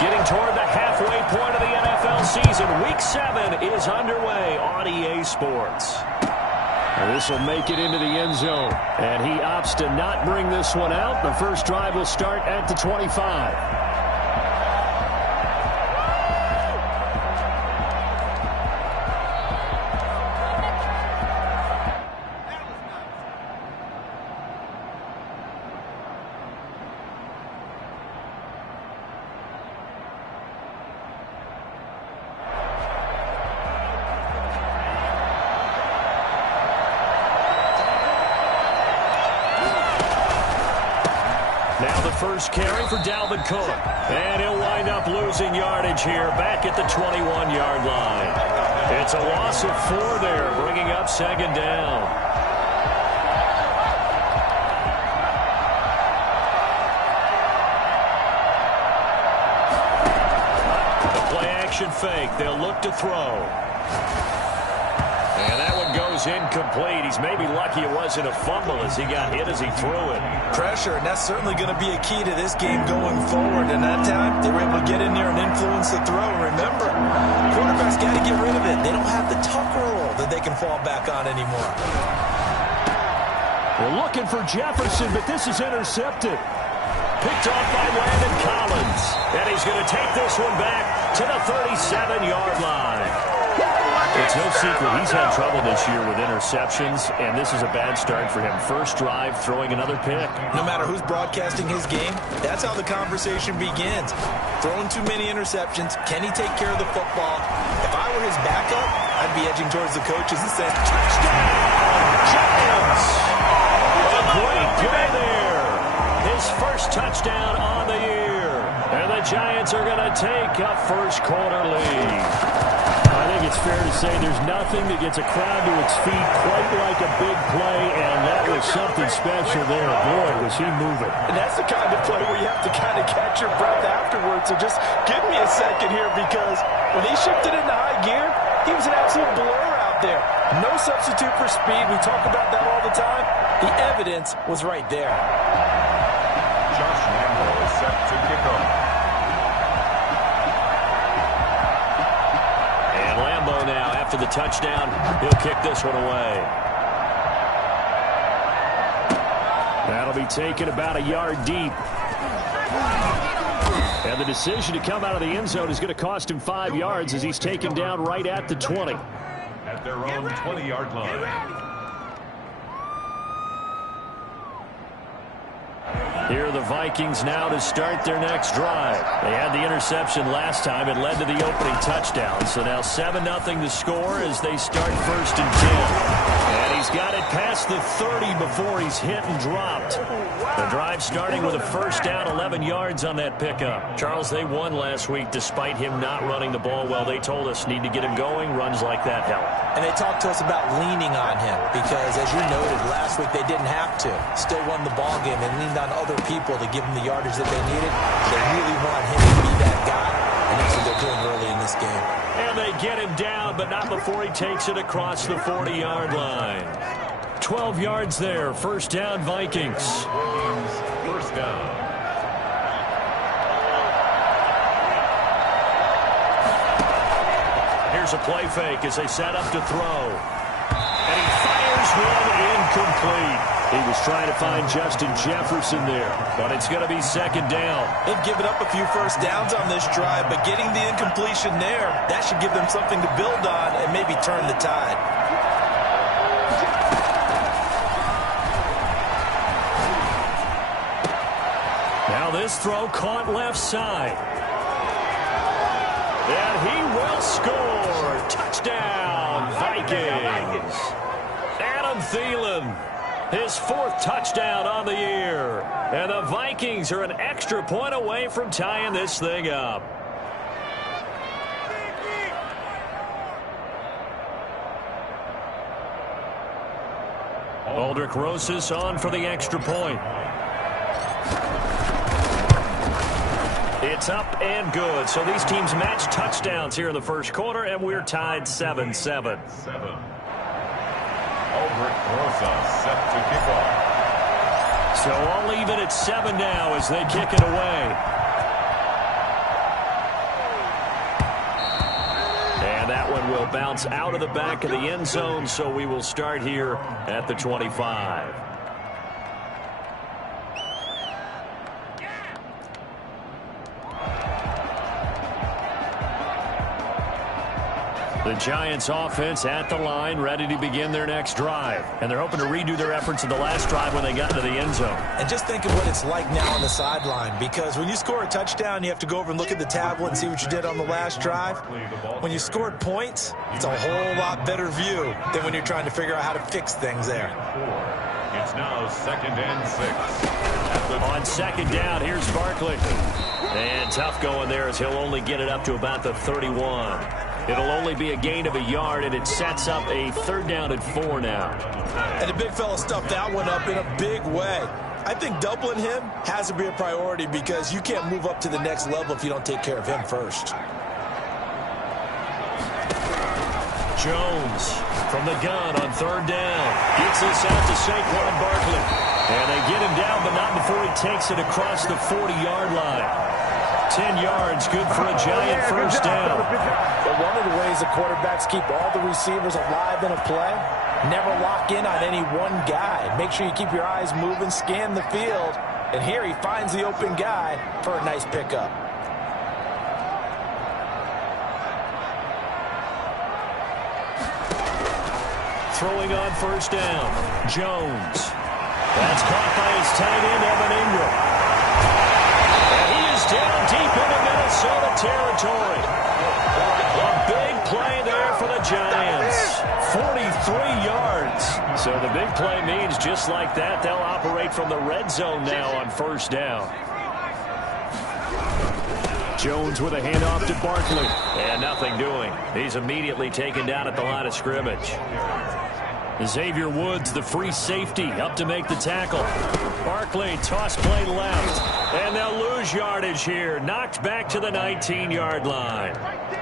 Getting toward the halfway point of the NFL season. Week 7 is underway on EA Sports. This will make it into the end zone. And he opts to not bring this one out. The first drive will start at the 25. First carry for Dalvin Cook. And he'll wind up losing yardage here back at the 21-yard line. It's a loss of 4 there, bringing up second down. The play-action fake. They'll look to throw. And that one goes incomplete. He's maybe lucky it wasn't a fumble as he got hit as he threw it. Pressure, and that's certainly going to be a key to this game going forward. And that time, they were able to get in there and influence the throw. Remember, quarterbacks got to get rid of it. They don't have the Tucker role that they can fall back on anymore. We're looking for Jefferson, but this is intercepted. Picked off by Landon Collins. And he's going to take this one back to the 37-yard line. It's no secret he's had trouble this year with interceptions, and this is a bad start for him. First drive, throwing another pick. No matter who's broadcasting his game, that's how the conversation begins. Throwing too many interceptions, can he take care of the football? If I were his backup, I'd be edging towards the coaches and saying, touchdown, Giants! A great play there. His first touchdown on the year. And the Giants are going to take a first-quarter lead. I think it's fair to say there's nothing that gets a crowd to its feet quite like a big play, and that was something special there. Boy, was he moving. And that's the kind of play where you have to kind of catch your breath afterwards. So just give me a second here, because when he shifted into high gear, he was an absolute blur out there. No substitute for speed. We talk about that all the time. The evidence was right there. Josh Lambo is set to kick off. Now, after the touchdown, he'll kick this one away. That'll be taken about a yard deep. And the decision to come out of the end zone is going to cost him 5 yards as he's taken down right at the 20. At their own 20-yard line. Here are the Vikings now to start their next drive. They had the interception last time. It led to the opening touchdown. So now 7-0 to score as they start 1st and 10. And he's got it past the 30 before he's hit and dropped. The drive starting with a first down, 11 yards on that pickup. Charles, they won last week despite him not running the ball well. They told us need to get him going. Runs like that help. And they talked to us about leaning on him because, as you noted, last week they didn't have to. Still won the ball game. They leaned on other people to give him the yardage that they needed. They really want him to be that guy, and that's what they're doing early in this game. And they get him down, but not before he takes it across the 40-yard line. 12 yards there. First down, Vikings. First down. Here's a play fake as they set up to throw. And he fires one incomplete. He was trying to find Justin Jefferson there. But it's going to be second down. They've given up a few first downs on this drive, but getting the incompletion there, that should give them something to build on and maybe turn the tide. Now this throw caught left side. And he will score. Touchdown, Vikings. Adam Thielen, his 4th touchdown on the year. And the Vikings are an extra point away from tying this thing up. Aldrich Rosas on for the extra point. It's up and good. So these teams match touchdowns here in the first quarter, and we're tied 7-7. Aldrich Rosas set to kick off. So all even at 7 now as they kick it away. It'll bounce out of the back of the end zone, so we will start here at the 25. The Giants offense at the line, ready to begin their next drive. And they're hoping to redo their efforts in the last drive when they got into the end zone. And just think of what it's like now on the sideline, because when you score a touchdown, you have to go over and look at the tablet and see what you did on the last drive. When you scored points, it's a whole lot better view than when you're trying to figure out how to fix things there. It's now 2nd and 6. On 2nd down, here's Barkley. And tough going there as he'll only get it up to about the 31. It'll only be a gain of a yard, and it sets up a 3rd down and 4 now. And the big fella stuffed that one up in a big way. I think doubling him has to be a priority because you can't move up to the next level if you don't take care of him first. Jones from the gun on 3rd down. Gets this out to Saquon Barkley. And they get him down, but not before he takes it across the 40-yard line. 10 yards, good for a Giant first down. But one of the ways the quarterbacks keep all the receivers alive in a play, never lock in on any one guy. Make sure you keep your eyes moving, scan the field. And here he finds the open guy for a nice pickup. Throwing on 1st down, Jones. That's caught by his tight end, Evan Ingram. Down deep into Minnesota territory. A big play there for the Giants. 43 yards. So the big play means just like that, they'll operate from the red zone now on 1st down. Jones with a handoff to Barkley. And nothing doing. He's immediately taken down at the line of scrimmage. Xavier Woods, the free safety, up to make the tackle. Barkley, toss play left. And they'll lose yardage here. Knocked back to the 19-yard line.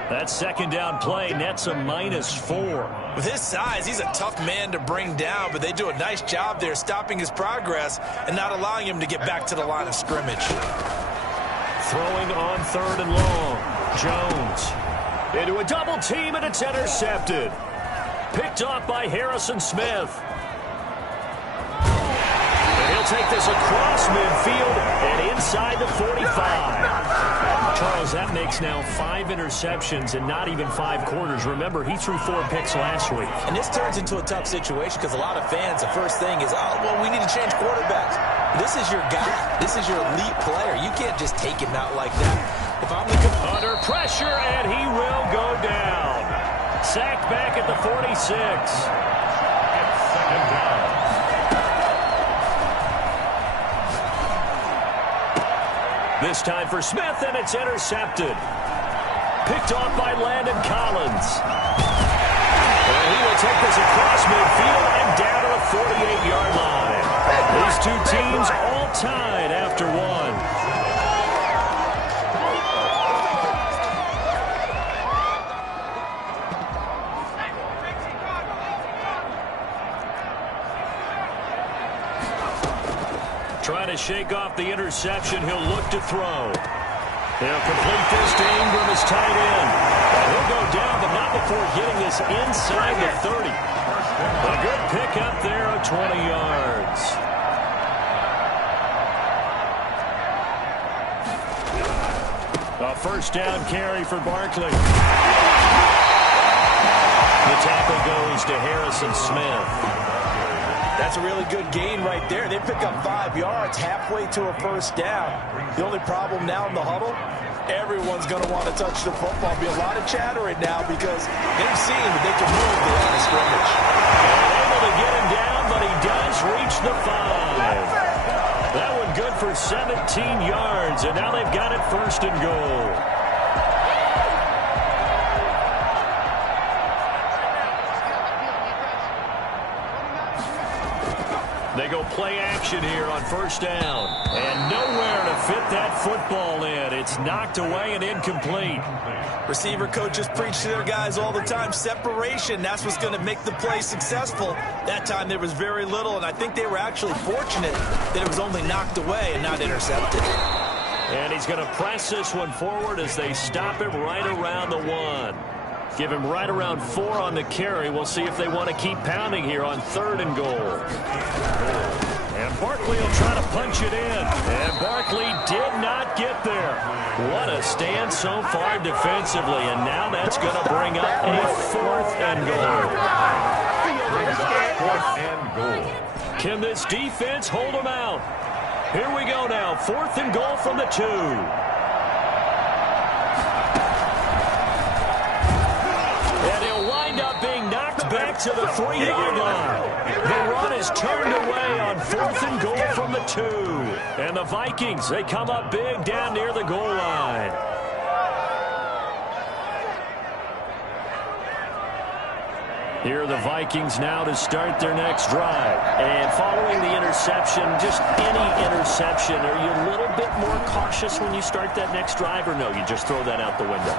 That 2nd down play nets a -4. With his size, he's a tough man to bring down, but they do a nice job there stopping his progress and not allowing him to get back to the line of scrimmage. Throwing on 3rd and long. Jones into a double team, and it's intercepted. Picked off by Harrison Smith. And he'll take this across midfield and inside the 45. Charles, that makes now 5 interceptions in not even 5 quarters. Remember, he threw 4 picks last week. And this turns into a tough situation because a lot of fans, the first thing is, oh, well, we need to change quarterbacks. This is your guy. This is your elite player. You can't just take him out like that. If I'm under pressure, and he will go down. Sacked back at the 46. It's 2nd down. This time for Smith, and it's intercepted. Picked off by Landon Collins. And he will take this across midfield and down to the 48-yard line. These two teams all tied after 1. Trying to shake off the interception. He'll look to throw. They'll complete this to Ingram as tight end. And he'll go down, but not before getting this inside the 30. A good pickup there of 20 yards. A 1st down carry for Barkley. The tackle goes to Harrison Smith. That's a really good gain right there. They pick up 5 yards halfway to a 1st down. The only problem now in the huddle, everyone's going to want to touch the football. Be a lot of chatter right now because they've seen that they can move the line of scrimmage. Able to get him down, but he does reach the 5. That one good for 17 yards, and now they've got it 1st and goal. They go play action here on 1st down. And nowhere to fit that football in. It's knocked away and incomplete. Receiver coaches preach to their guys all the time. Separation, that's what's going to make the play successful. That time there was very little, and I think they were actually fortunate that it was only knocked away and not intercepted. And he's going to press this one forward as they stop him right around the 1. Give him right around 4 on the carry. We'll see if they want to keep pounding here on 3rd and goal. And Barkley will try to punch it in. And Barkley did not get there. What a stand so far defensively. And now that's going to bring up a 4th and goal. 4th and goal. Can this defense hold them out? Here we go now. 4th and goal from the 2. And he'll wind up being knocked back to the 3-yard line. The run is turned away on 4th and goal from the 2. And the Vikings, they come up big down near the goal line. Here are the Vikings now to start their next drive. And following the interception, just any interception, are you a little bit more cautious when you start that next drive, or no, you just throw that out the window?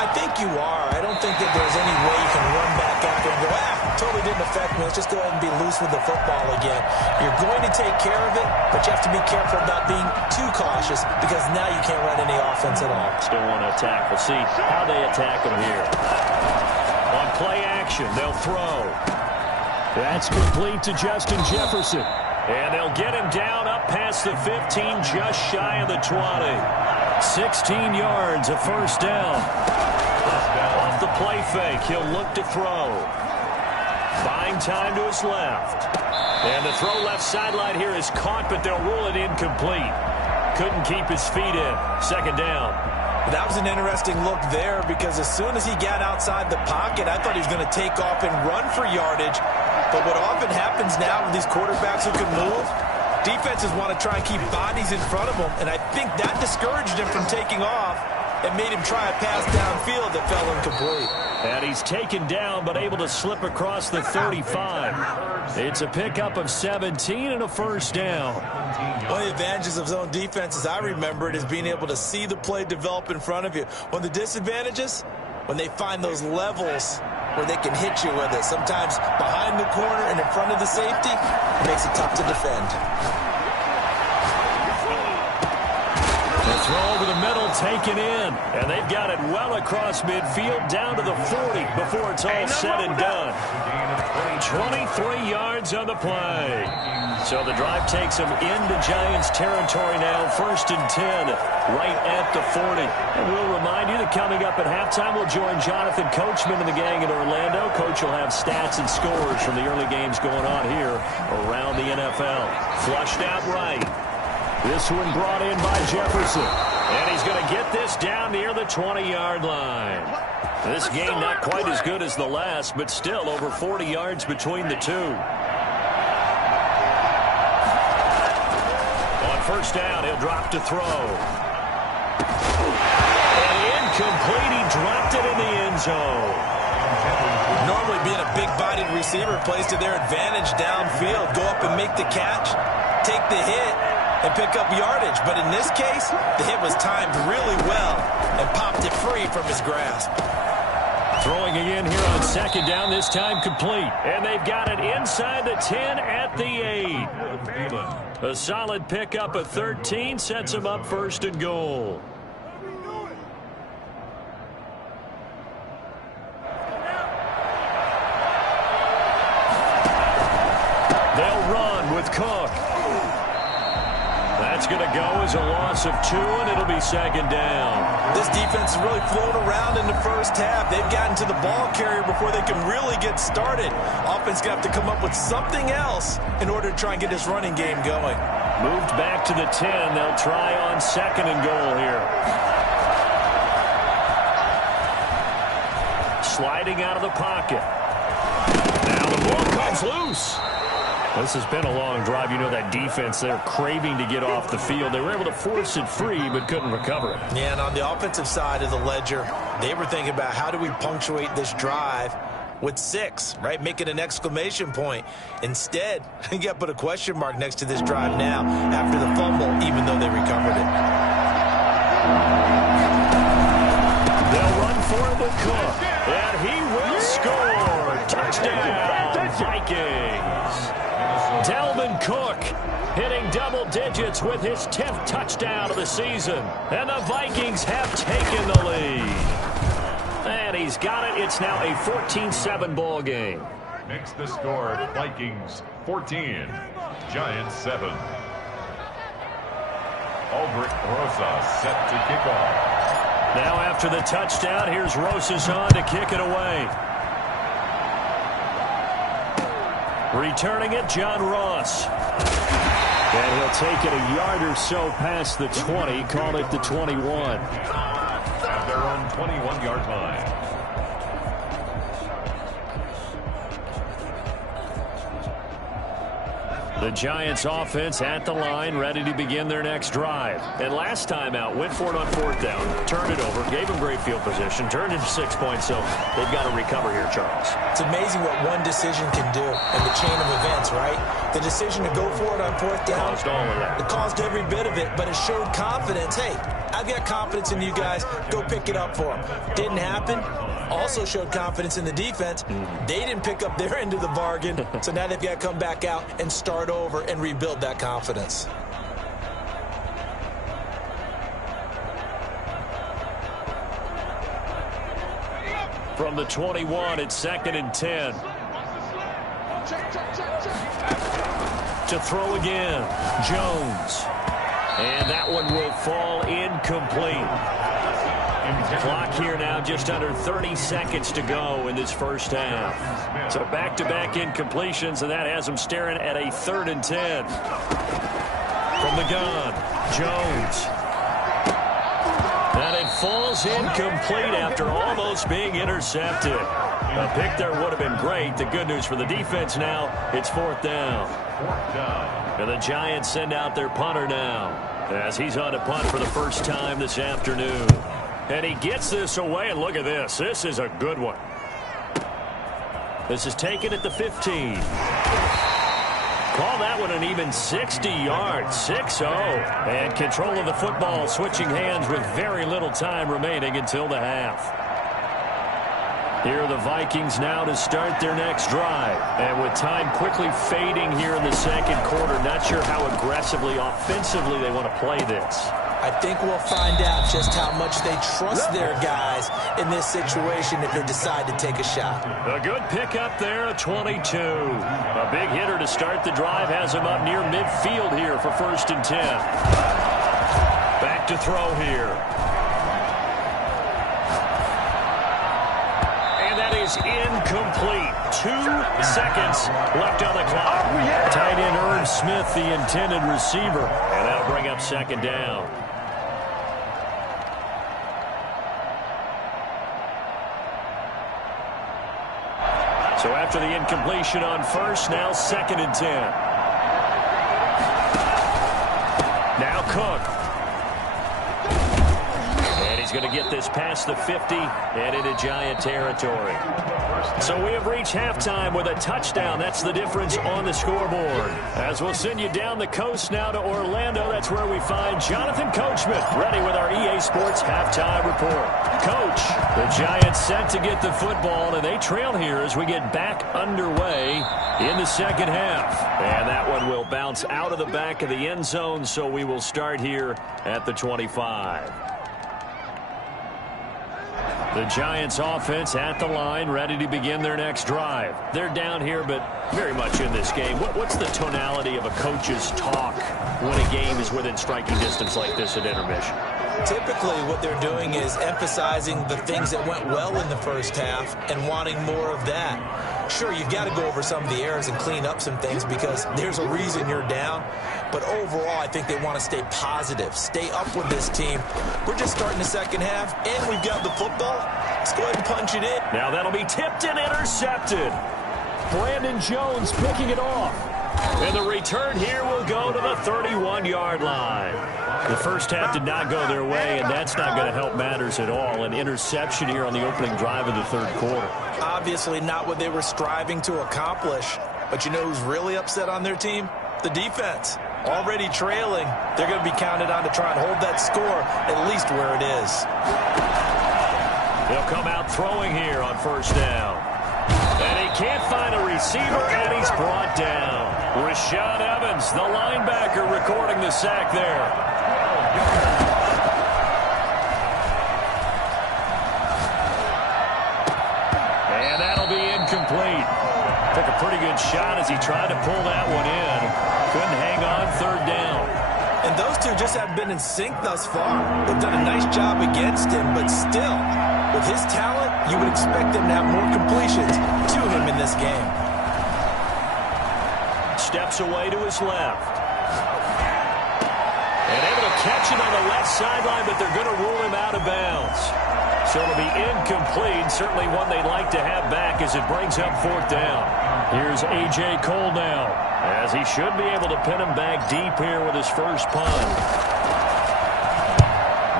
I think you are. I don't think that there's any way you can run back after and go, totally didn't affect me. Let's just go ahead and be loose with the football again. You're going to take care of it, but you have to be careful about being too cautious because now you can't run any offense at all. Still want to attack. We'll see how they attack them here. On play action, they'll throw. That's complete to Justin Jefferson. And they'll get him down up past the 15, just shy of the 20. 16 yards, a 1st down. Off the play fake, he'll look to throw. Buying time to his left. And the throw left sideline here is caught, but they'll rule it incomplete. Couldn't keep his feet in. 2nd down. That was an interesting look there because as soon as he got outside the pocket, I thought he was going to take off and run for yardage. But what often happens now with these quarterbacks who can move, defenses want to try and keep bodies in front of them, and I think that discouraged him from taking off and made him try a pass downfield that fell incomplete. And he's taken down but able to slip across the 35. It's a pickup of 17 and a 1st down. One of the advantages of zone defense, as I remember it, is being able to see the play develop in front of you. One of the disadvantages, when they find those levels where they can hit you with it. Sometimes behind the corner and in front of the safety, it makes it tough to defend. The throw over the middle taken in. And they've got it well across midfield down to the 40 before it's all said and done. 23 yards on the play. So the drive takes them into Giants territory now. 1st and 10 right at the 40. And we'll remind you that coming up at halftime, we'll join Jonathan Coachman and the gang in Orlando. Coach will have stats and scores from the early games going on here around the NFL. Flushed out right. This one brought in by Jefferson. And he's going to get this down near the 20-yard line. This game not quite as good as the last, but still over 40 yards between the two. On 1st down, he'll drop to throw. And incomplete, he dropped it in the end zone. Normally being a big-bodied receiver plays to their advantage downfield. Go up and make the catch, take the hit, and pick up yardage. But in this case, the hit was timed really well and popped it free from his grasp. Throwing again here on 2nd down, this time complete. And they've got it inside the 10 at the 8. A solid pickup of 13 sets them up 1st and goal. They'll run with Cook. That's going to go as a loss of 2, and it'll be 2nd down. This defense has really flown around in the first half. They've gotten to the ball carrier before they can really get started. Offense going to have to come up with something else in order to try and get this running game going. Moved back to the 10. They'll try on 2nd and goal here. Sliding out of the pocket. Now the ball comes loose. This has been a long drive. You know that defense, they're craving to get off the field. They were able to force it free, but couldn't recover it. Yeah, and on the offensive side of the ledger, they were thinking about how do we punctuate this drive with 6, right? Make it an exclamation point. Instead, you got to put a question mark next to this drive now after the fumble, even though they recovered it. They'll run for it with Cook, and he will score. Touchdown, Vikings. Dalvin Cook hitting double digits with his 10th touchdown of the season. And the Vikings have taken the lead. And he's got it. It's now a 14-7 ball game. Makes the score Vikings 14, Giants 7. Aldrich Rosas set to kick off. Now after the touchdown, here's Rosas on to kick it away. Returning it, John Ross. And he'll take it a yard or so past the 20, call it the 21. At their own 21-yard line. The Giants offense at the line, ready to begin their next drive. And last time out, went for it on fourth down, turned it over, gave them great field position, turned into 6 points, so they've got to recover here, Charles. It's amazing what one decision can do in the chain of events, right? The decision to go for it on fourth down. Caused all of that. It caused every bit of it, but it showed confidence. Hey, I've got confidence in you guys. Go pick it up for them. Didn't happen. Also showed confidence in the defense. They didn't pick up their end of the bargain, so now they've got to come back out and start over and rebuild that confidence. From the 21, it's 2nd and 10. To throw again, Jones. And that one will fall incomplete. Clock here now, just under 30 seconds to go in this first half. So back-to-back incompletions, and that has them staring at a 3rd and 10. From the gun, Jones. And it falls incomplete after almost being intercepted. A pick there would have been great. The good news for the defense now, it's 4th down. And the Giants send out their punter now, as he's on a punt for the first time this afternoon. And he gets this away, and look at this. This is a good one. This is taken at the 15. Call that one an even 60 yards, 6-0. And control of the football, switching hands with very little time remaining until the half. Here are the Vikings now to start their next drive. And with time quickly fading here in the second quarter, not sure how aggressively, offensively they want to play this. I think we'll find out just how much they trust their guys in this situation if they decide to take a shot. A good pickup there, a 22. A big hitter to start the drive has him up near midfield here for 1st and 10. Back to throw here. And that is incomplete. 2 seconds left on the clock. Tight end Irv Smith, the intended receiver. And that'll bring up 2nd down. So after the incompletion on first, now 2nd and 10. Now Cook. And he's going to get this past the 50 and into Giant territory. So we have reached halftime with a touchdown. That's the difference on the scoreboard. As we'll send you down the coast now to Orlando, that's where we find Jonathan Coachman, ready with our EA Sports halftime report. Coach, the Giants set to get the football, and they trail here as we get back underway in the second half. And that one will bounce out of the back of the end zone, so we will start here at the 25. The Giants offense at the line, ready to begin their next drive. They're down here, but very much in this game. What's the tonality of a coach's talk when a game is within striking distance like this at intermission? Typically, what they're doing is emphasizing the things that went well in the first half and wanting more of that. Sure, you've got to go over some of the errors and clean up some things because there's a reason you're down. But overall, I think they want to stay positive, stay up with this team. We're just starting the second half, and we've got the football. Let's go ahead and punch it in. Now that'll be tipped and intercepted. Brandon Jones picking it off. And the return here will go to the 31-yard line. The first half did not go their way, and that's not going to help matters at all. An interception here on the opening drive of the third quarter. Obviously not what they were striving to accomplish. But you know who's really upset on their team? The defense. Already trailing. They're going to be counted on to try and hold that score at least where it is. They'll come out throwing here on first down. And he can't find a receiver, and he's brought down. Rashad Evans, the linebacker, recording the sack there. Took a pretty good shot as he tried to pull that one in. Couldn't hang on third down. And those two just haven't been in sync thus far. They've done a nice job against him, but still, with his talent, you would expect him to have more completions to him in this game. Steps away to his left. And able to catch it on the left sideline, but they're going to rule him out of bounds. So it'll be incomplete. Certainly one they'd like to have back as it brings up fourth down. Here's A.J. Cole now, as he should be able to pin him back deep here with his first punt.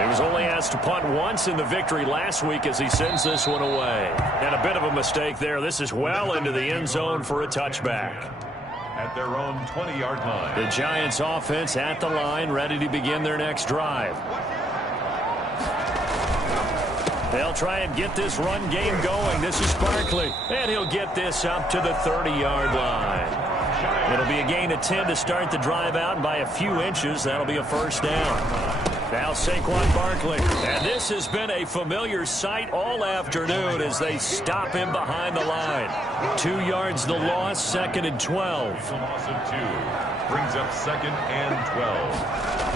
He was only asked to punt once in the victory last week as he sends this one away. And a bit of a mistake there. This is well into the end zone for a touchback. At their own 20-yard line. The Giants offense at the line, ready to begin their next drive. They'll try and get this run game going. This is Barkley, and he'll get this up to the 30-yard line. It'll be a gain of 10 to start the drive out, and by a few inches, that'll be a first down. Now Saquon Barkley, and this has been a familiar sight all afternoon as they stop him behind the line. 2 yards the loss, 2nd and 12. It's a loss of 2. Brings up 2nd and 12.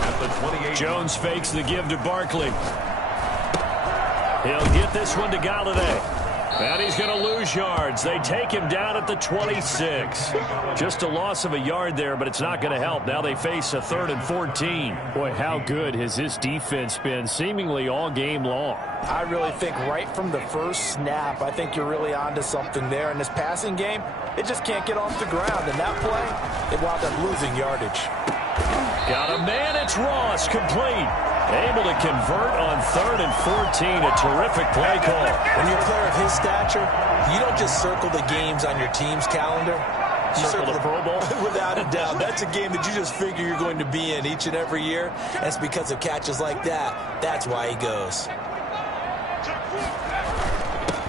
At the 28. Jones fakes the give to Barkley. He'll get this one to Galladay. And he's going to lose yards. They take him down at the 26. Just a loss of a yard there, but it's not going to help. Now they face a 3rd and 14. Boy, how good has this defense been seemingly all game long? I really think right from the first snap, I think you're really onto something there. In this passing game, it just can't get off the ground. And that play, they wound up losing yardage. Got a man, it's Ross, complete. Able to convert on 3rd and 14. A terrific play call. When you're a player of his stature, you don't just circle the games on your team's calendar. You Circle the Pro Bowl? Without a doubt. That's a game that you just figure you're going to be in each and every year. And it's because of catches like that. That's why he goes.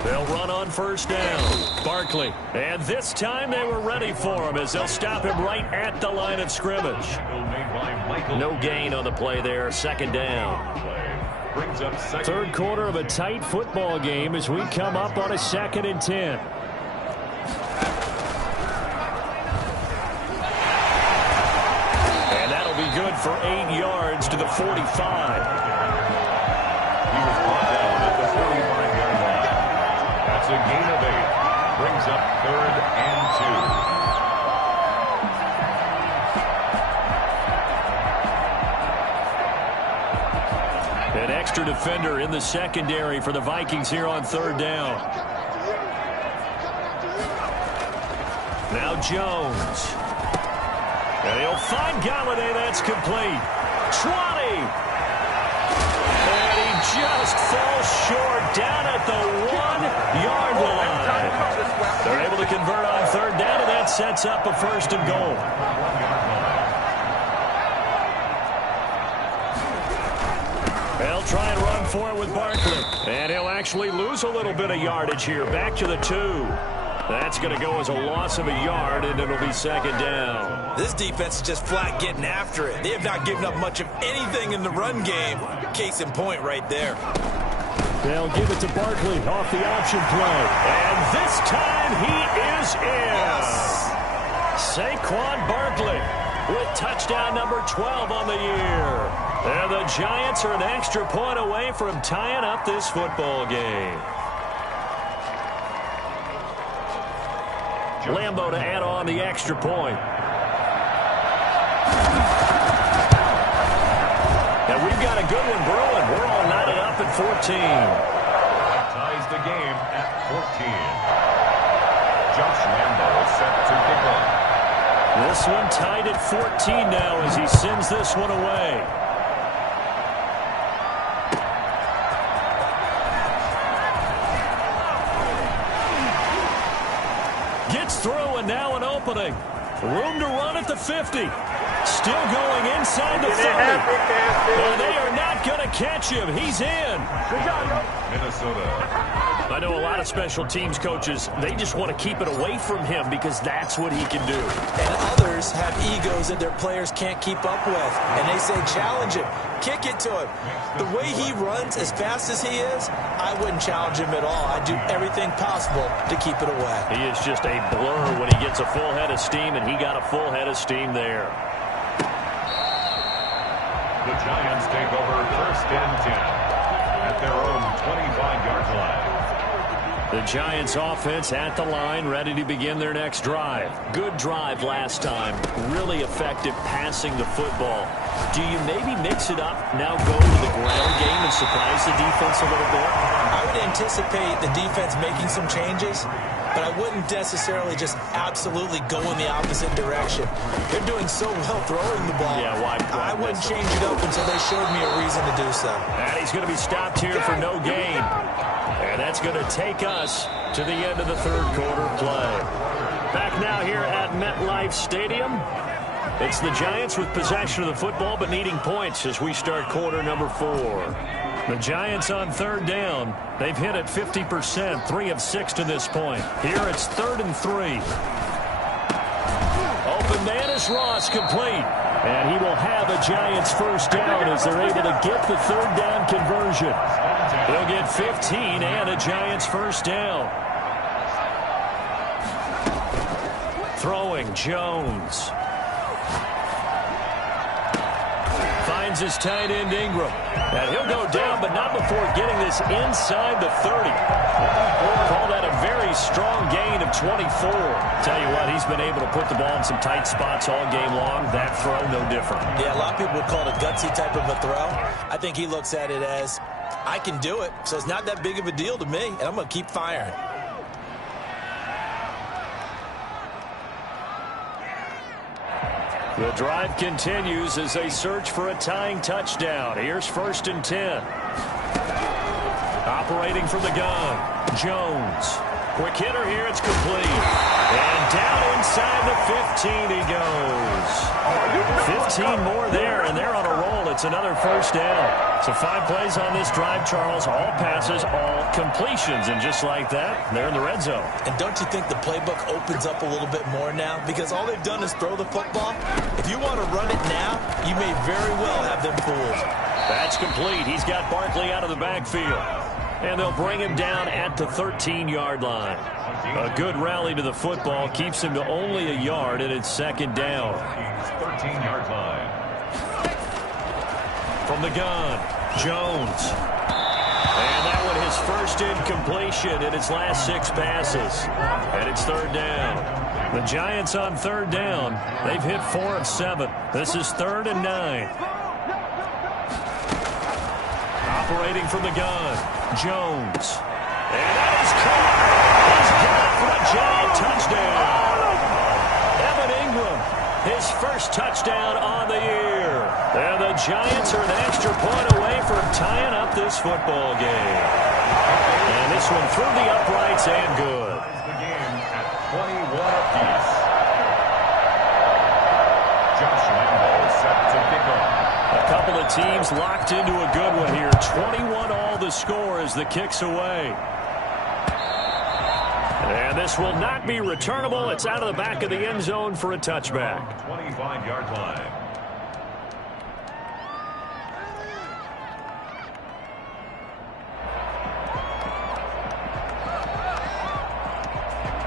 They'll run on first down. Barkley. And this time they were ready for him as they'll stop him right at the line of scrimmage. No gain on the play there. 2nd down. Brings up 3rd quarter of a tight football game as we come up on a 2nd and 10. And that'll be good for 8 yards to the 45. He was brought down at the 45-yard line. That's a gain of 8. Brings up 3rd and 2. An extra defender in the secondary for the Vikings here on 3rd down. Now Jones. And he'll find Galladay. That's complete. 20. And he just falls short down at the 1-yard line. They're able to convert on 3rd down, and that sets up a 1st and goal. They'll try and run for it with Barkley. And he'll actually lose a little bit of yardage here. Back to the 2. That's going to go as a loss of a yard, and it'll be 2nd down. This defense is just flat getting after it. They have not given up much of anything in the run game. Case in point right there. They'll give it to Barkley off the option play. And this time he is in. Saquon Barkley with touchdown number 12 on the year. And the Giants are an extra point away from tying up this football game. Lambo to add on the extra point. And we've got a good one brewing. We're all knotted up at 14. Ties the game at 14. Josh Lambo is set to kick off. This one tied at 14 now as he sends this one away. Gets through, and now an opening. Room to run at the 50. Still going inside the 30. And they are not going to catch him. He's in. Minnesota I know a lot of special teams coaches, they just want to keep it away from him because that's what he can do. And others have egos that their players can't keep up with. And they say, challenge him, kick it to him. The way he runs as fast as he is, I wouldn't challenge him at all. I'd do everything possible to keep it away. He is just a blur when he gets a full head of steam, and he got a full head of steam there. The Giants take over 1st and 10 at their own 25-yard line. The Giants offense at the line, ready to begin their next drive. Good drive last time. Really effective passing the football. Do you maybe mix it up, now go to the ground game and surprise the defense a little bit? I would anticipate the defense making some changes, but I wouldn't necessarily just absolutely go in the opposite direction. They're doing so well throwing the ball. Yeah, why I wouldn't change it up until they showed me a reason to do so. And he's going to be stopped here for no gain. And that's going to take us to the end of the third quarter play. Back now here at MetLife Stadium. It's the Giants with possession of the football but needing points as we start quarter number 4. The Giants on third down. They've hit it 50%, 3 of 6 to this point. Here it's 3rd and 3. Open man is Ross, complete. And he will have a Giants first down as they're able to get the third down conversion. He'll get 15 and a Giants first down. Throwing Jones. Finds his tight end Ingram. And he'll go down, but not before getting this inside the 30. Call that a very strong gain of 24. Tell you what, he's been able to put the ball in some tight spots all game long. That throw, no different. Yeah, a lot of people would call it a gutsy type of a throw. I think he looks at it as, I can do it, so it's not that big of a deal to me, and I'm going to keep firing. The drive continues as they search for a tying touchdown. Here's 1st and 10. Operating from the gun, Jones. Quick hitter here, it's complete. And down inside the 15 he goes. 15 more there, and they're on a roll. It's another first down. So 5 plays on this drive, Charles. All passes, all completions. And just like that, they're in the red zone. And don't you think the playbook opens up a little bit more now? Because all they've done is throw the football. If you want to run it now, you may very well have them fooled. That's complete. He's got Barkley out of the backfield. And they'll bring him down at the 13-yard line. A good rally to the football keeps him to only a yard, and it's 2nd down. 13-yard line. From the gun, Jones. And that one his first incompletion in his last 6 passes. And it's 3rd down. The Giants on 3rd down. They've hit 4 of 7. This is 3rd and 9. Operating from the gun, Jones. And that is caught. He's got it for a Giant touchdown. Evan Ingram, his first touchdown on the year. And the Giants are an extra point away from tying up this football game. And this one through the uprights and good. The game at 21 apiece. Josh Lambo set to kick off. A couple of teams locked into a good one here. 21 all the score as the kick's away. And this will not be returnable. It's out of the back of the end zone for a touchback. 25-yard line.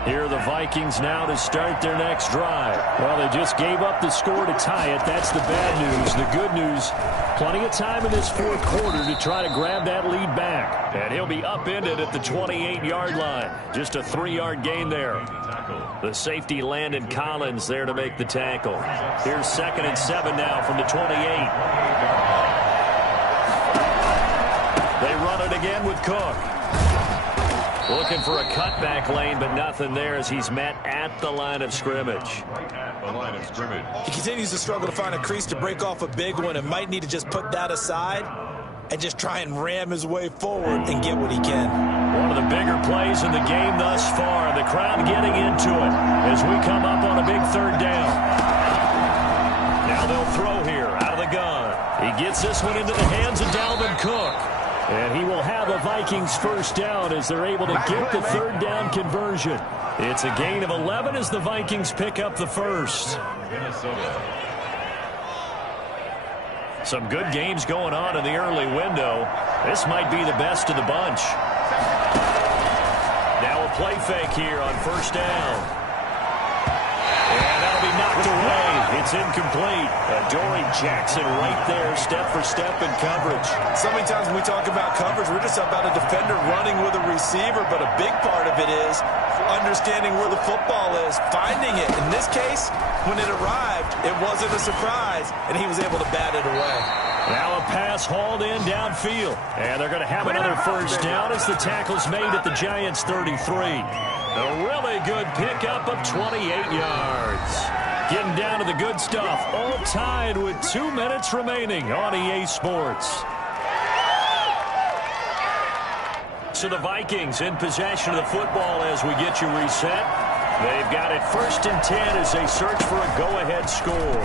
Here are the Vikings now to start their next drive. Well, they just gave up the score to tie it. That's the bad news. The good news, plenty of time in this 4th quarter to try to grab that lead back. And he'll be upended at the 28-yard line. Just a 3-yard gain there. The safety Landon Collins there to make the tackle. Here's 2nd and 7 now from the 28. They run it again with Cook. Looking for a cutback lane, but nothing there as he's met at the line of scrimmage. Right at the line of scrimmage. He continues to struggle to find a crease to break off a big one and might need to just put that aside and just try and ram his way forward and get what he can. One of the bigger plays in the game thus far. The crowd getting into it as we come up on a big 3rd down. Now they'll throw here out of the gun. He gets this one into the hands of Dalvin Cook. And he will have a Vikings first down as they're able to get the third down conversion. It's a gain of 11 as the Vikings pick up the first. Minnesota. Some good games going on in the early window. This might be the best of the bunch. Now a play fake here on first down. And that'll be knocked away. It's incomplete. Dory Jackson right there, step for step in coverage. So many times when we talk about coverage, we're just about a defender running with a receiver, but a big part of it is understanding where the football is, finding it. In this case, when it arrived, it wasn't a surprise, and he was able to bat it away. Now a pass hauled in downfield. And they're going to have another first down as the tackle's made at the Giants' 33. A really good pickup of 28 yards. Getting down to the good stuff. All tied with 2 minutes remaining on EA Sports. So the Vikings in possession of the football as we get you reset. They've got it 1st and 10 as they search for a go-ahead score.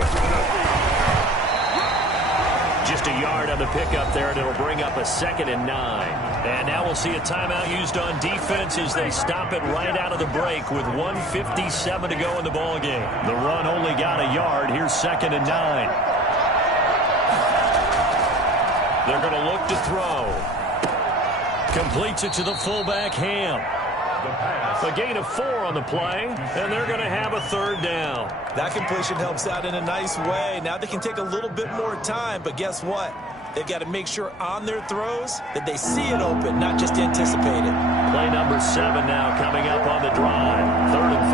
Just a yard on the pickup there, and it'll bring up a 2nd and 9. And now we'll see a timeout used on defense as they stop it right out of the break with 1:57 to go in the ballgame. The run only got a yard. Here's 2nd and 9. They're going to look to throw. Completes it to the fullback, Ham. A gain of 4 on the play, and they're going to have a 3rd down. That completion helps out in a nice way. Now they can take a little bit more time, but guess what? They've got to make sure on their throws that they see it open, not just anticipate it. Play number 7 now coming up on the drive. 3rd and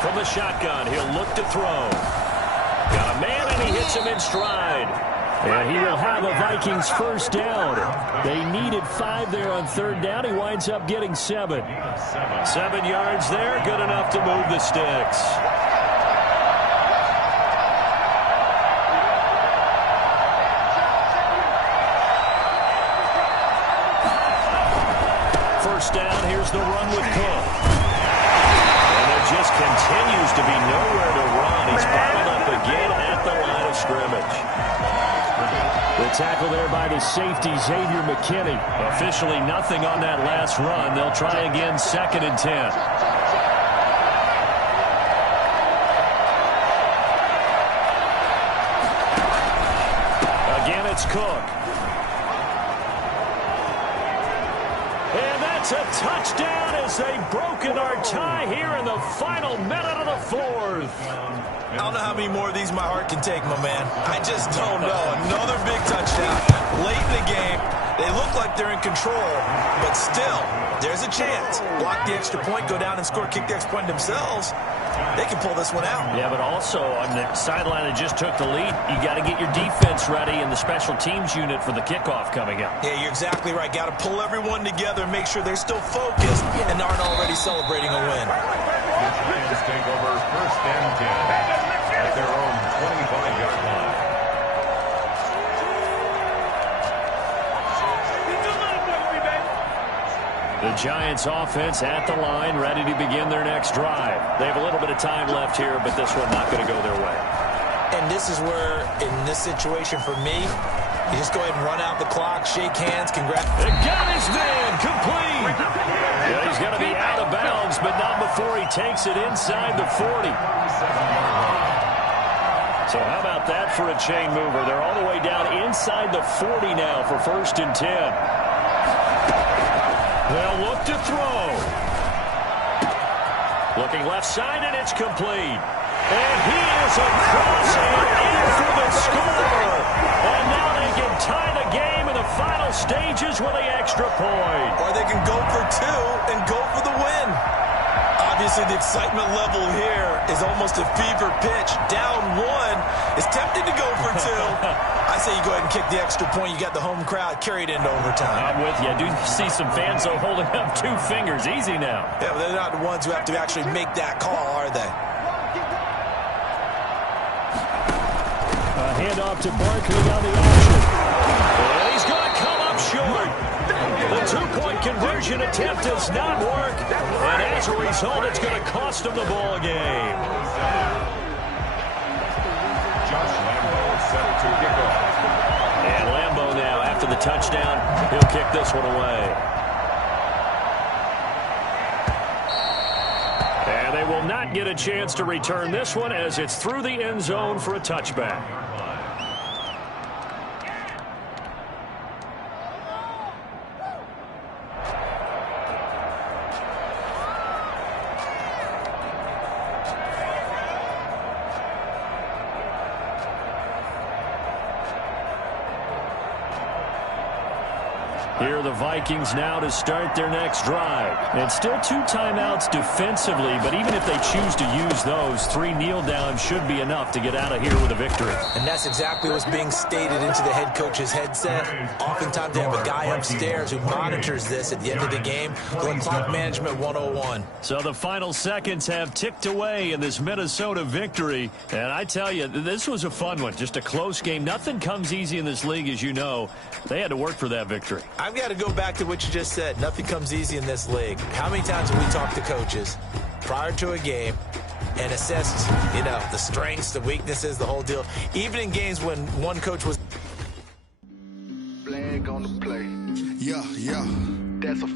5. From the shotgun, he'll look to throw. Got a man, and he hits him in stride. And he will have a Vikings first down. They needed 5 there on 3rd down. He winds up getting 7. 7 yards there, good enough to move the sticks. First down, here's the run with Cook. And there just continues to be nowhere to run. He's bottled up again at the line of scrimmage. The tackle there by the safety, Xavier McKinney. Officially nothing on that last run. They'll try again 2nd and 10. Again, it's Cook. And that's a touchdown as they've broken our tie here in the final minute of the 4th. I don't know how many more of these my heart can take, my man. I just don't know. Another big touchdown late in the game. They look like they're in control, but still, there's a chance. Block the extra point, go down and score, kick the extra point themselves. They can pull this one out. Yeah, but also on the sideline that just took the lead, you got to get your defense ready and the special teams unit for the kickoff coming up. Yeah, you're exactly right. Got to pull everyone together and make sure they're still focused and aren't already celebrating a win. The Giants take over 1st and 10 at their own 25-yard line. The Giants offense at the line, ready to begin their next drive. They have a little bit of time left here, but this one not going to go their way. And this is where, in this situation for me, you just go ahead and run out the clock, shake hands, congrats. They got his man, complete. Yeah, he's going to be out of bounds, but not before he takes it inside the 40. So how about that for a chain mover? They're all the way down inside the 40 now for 1st and 10. They'll look to throw. Looking left side, and it's complete. And he is across and in for the score. And now they can tie the game in the final stages with the extra point. Or they can go for 2 and go for the win. Obviously, the excitement level here is almost a fever pitch. Down 1 is tempted to go for 2. I say you go ahead and kick the extra point. You got the home crowd carried into overtime. I'm with you. I do see some fans, though, holding up 2 fingers. Easy now. Yeah, but they're not the ones who have to actually make that call, are they? A handoff to Barkley on the option. And he's going to come up short. The The two-point conversion attempt does not work. And as a result, it's going to cost them the ball game. Josh Lambo set to kick off. And Lambo now, after the touchdown, he'll kick this one away. And they will not get a chance to return this one as it's through the end zone for a touchback. Here are the Vikings now to start their next drive. And still 2 timeouts defensively, but even if they choose to use those, 3 kneel downs should be enough to get out of here with a victory. And that's exactly what's being stated into the head coach's headset. Oftentimes they have a guy upstairs who monitors this at the end of the game. Doing clock management 101. So the final seconds have ticked away in this Minnesota victory. And I tell you, this was a fun one. Just a close game. Nothing comes easy in this league, as you know. They had to work for that victory. I've got to go back to what you just said. Nothing comes easy in this league. How many times have we talked to coaches prior to a game and assessed, the strengths, the weaknesses, the whole deal? Even in games when one coach was... Flag on the play. Yeah. That's a